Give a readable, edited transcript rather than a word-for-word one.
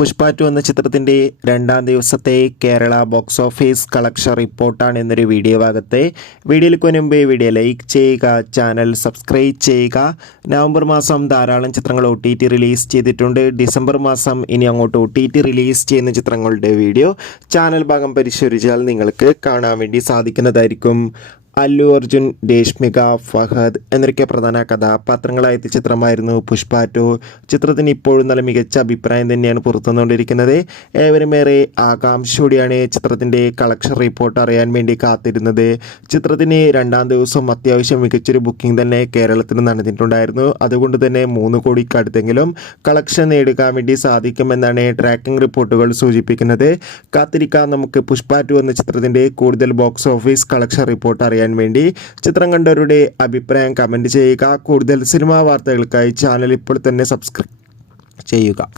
പുഷ്പ 2 എന്ന ചിത്രത്തിൻ്റെ രണ്ടാം ദിവസത്തെ കേരള ബോക്സ് ഓഫീസ് കളക്ഷൻ റിപ്പോർട്ടാണ് എന്നൊരു വീഡിയോ ഭാഗത്തെ. വീഡിയോയിലേക്ക് മുൻപ് വീഡിയോ ലൈക്ക് ചെയ്യുക, ചാനൽ സബ്സ്ക്രൈബ് ചെയ്യുക. നവംബർ മാസം ധാരാളം ചിത്രങ്ങൾ OTT റിലീസ് ചെയ്തിട്ടുണ്ട്. ഡിസംബർ മാസം ഇനി അങ്ങോട്ട് OTT റിലീസ് ചെയ്യുന്ന ചിത്രങ്ങളുടെ വീഡിയോ ചാനൽ ഭാഗം പരിശോധിച്ചാൽ നിങ്ങൾക്ക് കാണാൻ വേണ്ടി സാധിക്കുന്നതായിരിക്കും. അല്ലു അർജുൻ, രേഷ്മിക, ഫഹദ് എന്നൊക്കെ പ്രധാന കഥാപാത്രങ്ങളായ ചിത്രമായിരുന്നു പുഷ്പ 2. ചിത്രത്തിന് ഇപ്പോഴും നല്ല മികച്ച അഭിപ്രായം തന്നെയാണ് പുറത്തുവന്നുകൊണ്ടിരിക്കുന്നത്. ഏവരും ഏറെ ആകാംക്ഷയോടെയാണ് ചിത്രത്തിൻ്റെ കളക്ഷൻ റിപ്പോർട്ട് അറിയാൻ വേണ്ടി കാത്തിരുന്നത്. ചിത്രത്തിന് രണ്ടാം ദിവസം അത്യാവശ്യം മികച്ചൊരു ബുക്കിംഗ് തന്നെ കേരളത്തിൽ നടന്നിട്ടുണ്ടായിരുന്നു. അതുകൊണ്ട് തന്നെ 3 കോടിക്കടുത്തെങ്കിലും കളക്ഷൻ നേടുവാൻ വേണ്ടി സാധിക്കുമെന്നാണ് ട്രാക്കിംഗ് റിപ്പോർട്ടുകൾ സൂചിപ്പിക്കുന്നത്. കാത്തിരിക്കാം നമുക്ക് പുഷ്പ 2 എന്ന ചിത്രത്തിൻ്റെ കൂടുതൽ ബോക്സ് ഓഫീസ് കളക്ഷൻ റിപ്പോർട്ട് അറിയാൻ വേണ്ടി. ചിത്രം കണ്ടവരുടെ അഭിപ്രായം കമൻറ്റ് ചെയ്യുക. കൂടുതൽ സിനിമാ വാർത്തകൾക്കായി ചാനൽ ഇപ്പോൾ തന്നെ സബ്സ്ക്രൈബ് ചെയ്യുക.